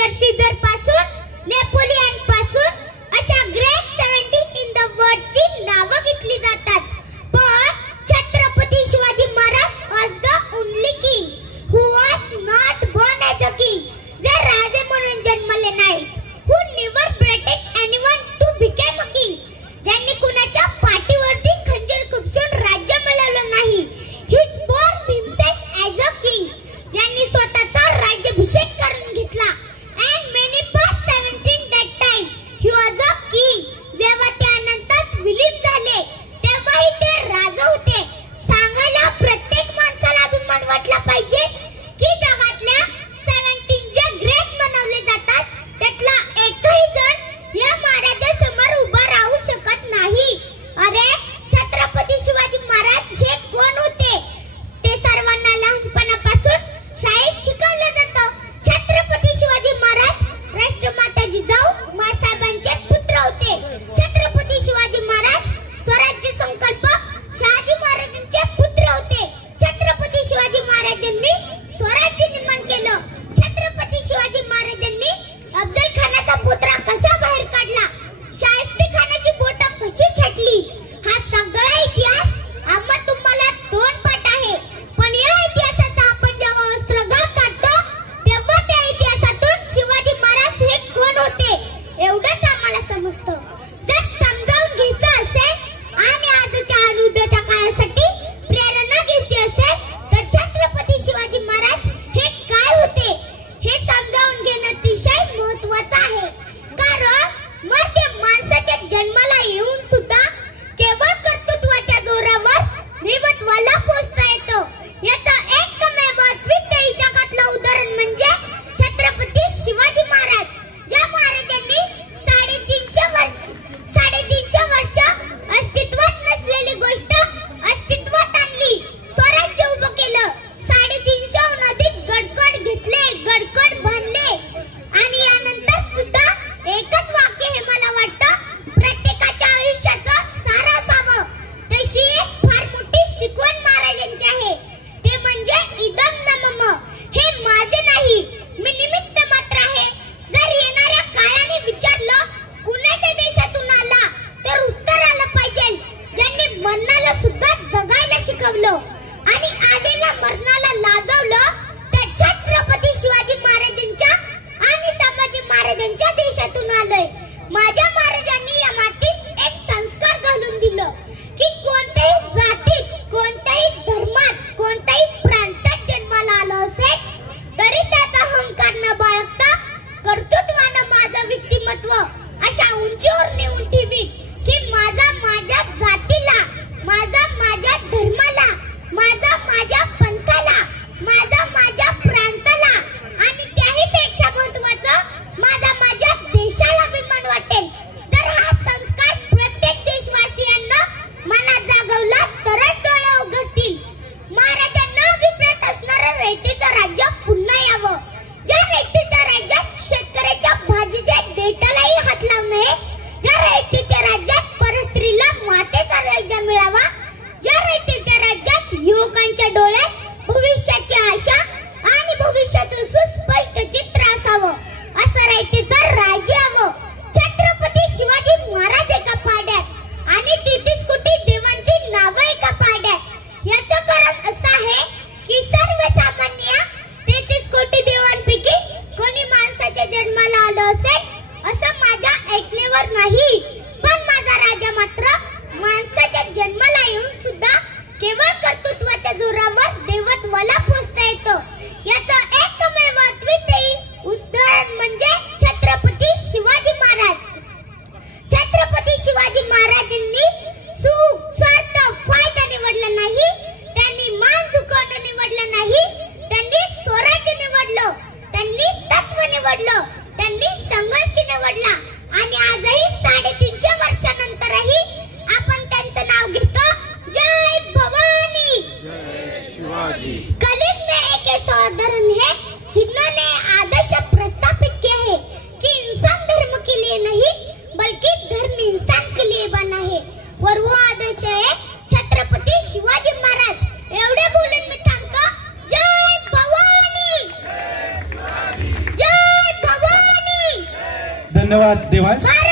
Julius Caesar पासून Napoleon पासून अशा ग्रेट 17 इन द वर्ल्ड ची नावं घेतली जातात. पण Chhatrapati Shivaji Maharaj was the only king who was not born as a king. जे राजे म्हणून जन्मले नाहीत. Who never pretended anyone to become a king. ज्यांनी कुणाच्या पाठीवरती खंजीर खुपसून राज्य मिळवलं नाही. He was born himself as a king. ज्यांनी स्वतःचा राज्याभिषेक करून घेतला. And many past 17 that time he was a king. जेव्हा ते अनंतात विलीन झाले तेव्हाही ते राजा होते. सांगायला प्रत्येक माणसाला अभिमान वाटला पाहिजे की जगातल्या 17 जे ग्रेट मनवले जातात त्यातला एकही जण या महाराजासमोर उभा राहू शकत नाही. अरे छत्रपती शिवाजी महाराज हे कोण होते ते सर्वांना लहानपणापासून शाळेत शिकवलं जातं. छत्रपती शिवाजी महाराज राष्ट्रमाता जिजाऊ मासाहेबांचे पुत्र होते. छत्रपती शिवाजी महाराज स्वराज्य संकल्पक शहाजी महाराजांचे पुत्र होते. छत्रपती शिवाजी महाराजांनी स्वराज्य निर्माण केलं. छत्रपती शिवाजी महाराजांनी अफजल खानाचा पुतळा कसा बाहेर काढला, शाहिस्ते खानाची बोटं कशी छाटली, हा सगळा इतिहास आम्हा तुम्हाला तोंडपाठ आहे. पण या इतिहासाचा आपण जेव्हा वस्त्रगाळ काढतो तेव्हा त्या इतिहासातून शिवाजी महाराज हे कोण होते एवढंच आम्हाला समजतं. जर समजावून घ्यायचं असेल आणि आजच्या आणि उद्याच्या काळासाठी प्रेरणा घ्यायची असेल तर छत्रपती शिवाजी महाराज हे काय होते हे समजावून घेणं अतिशय महत्त्वाचं आहे. कारण मर्त्य माणसाच्या जन्माला येऊन सुद्धा केवळ कर्तृत्वाच्या जोरावर देवत्वाला पोहोचता येतं. याचं एकमेव अद्वितीय जगातलं उदाहरण म्हणजे छत्रपती शिवाजी महाराज. ज्या महाराजांनी 350 वर्ष अस्तित्वात नसलेली गोष्ट अस्तित्वात आणली. स्वराज्य उभं केलं. 350हून अधिक गडकड घेतले, गडकड बांधले आणि यानंतर सुद्धा एकच वाक्य हे मला वाटतं प्रत्येकाच्या आयुष्याचं सार असावं. तशी एक फार मोठी शिकवण महाराजांची आहे. ते म्हणजे इदम न मम. हे माझे नाही, मी निमित्त मात्र आहे. जर येणाऱ्या काळाने विचारलं कुणाच्या देशातून आला तर उत्तर आलं पाहिजे ज्यांनी मरणाला सुद्धा जगायला शिकवलं आणि आलेल्या मरणाला लाजवलं त्या छत्रपती शिवाजी महाराजांच्या आणि संभाजी महाराजांच्या देशातून आलोय. माझ्या महाराजांनी या मातीत एक संस्कार घालून दिलं की कोणत्याही जातीत, कोणत्याही धर्मात, कोणत्याही प्रांतात जन्माला आलं असेल तरी त्याचा अहंकार न बाळगता कर्तृत्वानं माझं व्यक्तिमत्व अशा उंचीवर नेऊन ठेवी की माझा माझ्या जातीला, माझा माझ्या धर्माला, माझा माझ्या पंथाला, माझा माझ्या प्रांताला आणि त्याही पेक्षा महत्त्वाचं माझा माझ्या देशाला अभिमान वाटेल. जर हा संस्कार प्रत्येक देशवासियांना मनात जागवला तरच डोळे उघडतील. महाराजांना अभिप्रेत असणारं रयतेचं राज्य पुन्हा यावं. ज्या रयतेच्या राज्यात शेतकऱ्याच्या भाजीच्या देठालाही हात लावू नये, ज्या रयतेच्या राज्यात परस्त्रीला मातेचा दर्जा मिळावा, ज्या रयतेच्या राज्यात युवकांच्या डोळ्यात भविष्याची आशा आणि भविष्याचं सुस्पष्ट चित्र असावं, असं रयतेचं राज्य यावं. छत्रपती शिवाजी महाराज एका पाड्यात आणि 33 कोटी देवांची नावं एका पाड्यात. याचं कारण असं आहे की सर्वसामान्य 33 कोटी देवांपैकी कोणी माणसाच्या जन्माला आलं असेल असं माझ्या ऐकण्यावर नाही. पण माझा राजा मात्र माणसाच्या जन्माला येऊन सुद्धा केवळ कर्तृत्वाच्या जोरावर देवत्वाला पोहोचता येतं. याचं एकमेव अद्वितीय उदाहरण म्हणजे छत्रपती शिवाजी महाराज. छत्रपती शिवाजी महाराजांनी सुख, स्वार्थ, फायदा निवडला नाही. त्यांनी मान झुकवणं निवडलं नाही. त्यांनी स्वराज्य निवडलं. त्यांनी तत्व निवडलं. त्यांनी संघर्ष निवडला आणि आजही 350 वर्षानंतरही आपण त्यांचं नाव घेतो. जय भवानी, जय शिवाजी. कलयुग में एक ऐसा उदाहरण है जिन्होंने आदर्श प्रस्थापित किया है कि इंसान धर्म के लिए नहीं बल्कि धर्म इंसान के लिए बना है और वो आदर्श है छत्रपती शिवाजी महाराज. एवढे बोलून मी थांबतो. जय भवानी, जय भवानी. धन्यवाद देवांश. भारत